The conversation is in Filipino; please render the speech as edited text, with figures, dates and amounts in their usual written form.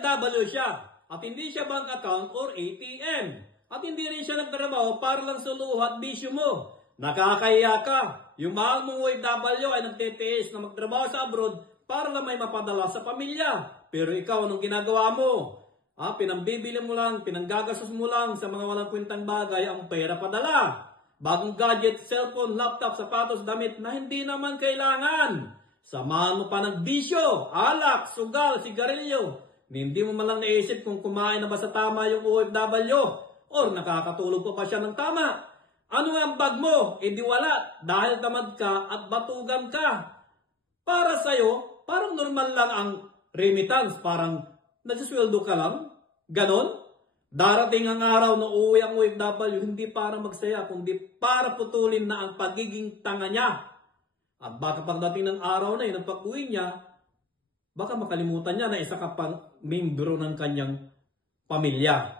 OFW siya at hindi siya bank account or ATM. At hindi rin siya nagtrabaho para lang sa luha at bisyo mo. Nakakahiya ka. Yung mahal mong OFW ay nagtitiis na magtrabaho sa abroad para lang may mapadala sa pamilya. Pero ikaw, anong ginagawa mo? Pinambibili mo lang, pinanggagastos mo lang sa mga walang kwentang bagay ang pera padala. Bagong gadget, cellphone, laptop, sapatos, damit na hindi naman kailangan. Samahan mo pa ng bisyo, alak, sugal, sigarilyo. Hindi mo malang naisip kung kumain na ba sa tama yung OFW or nakakatulog pa siya ng tama. Ano nga ang bag mo? E di wala dahil tamad ka at batugan ka. Para sa'yo, parang normal lang ang remittance, parang nagsisweldo ka lang. Ganon? Darating ang araw na uuwi ang OFW hindi para magsaya, kundi para putulin na ang pagiging tanga niya. At baka pagdating ng araw na yun, ang pag-uwi niya, baka makalimutan niya na isa ka pang membro ng kanyang pamilya.